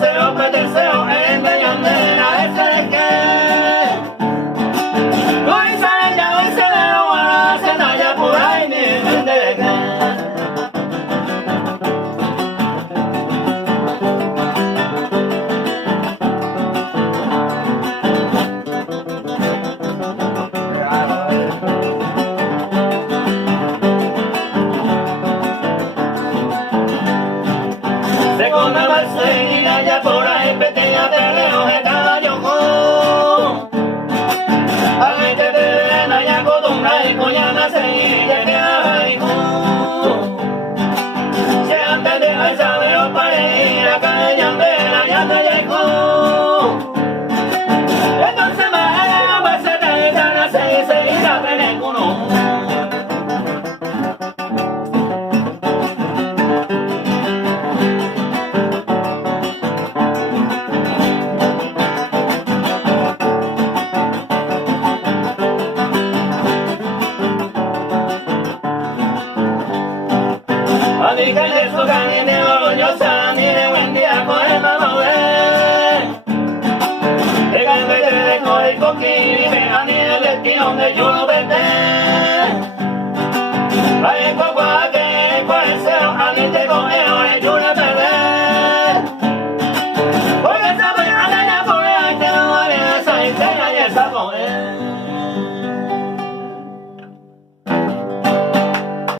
deseo, pues deseo, en de yandera, ese de que. Hoy sale ya, hoy se le lo va a hacer allá por ahí, ni en de que. Con la Marcelina ya por ahí pequeña de lejos de caballo a gente de verena ya acostumbra y con ya nace y ya que hay si antes de alzar de los pares y la calle ya andera ya te llegó entonces más allá va a ser que ya nace y seguirá tener uno. Ni que de su carne ni orgullosa ni de buen día con el mamá de carne de con el coquín y vea ni el destino de yo lo vete ay papá que por el cero a mí te coge ahora yo la bebé porque esa mañana ya por ahí te lo haré esa historia y esa mujer.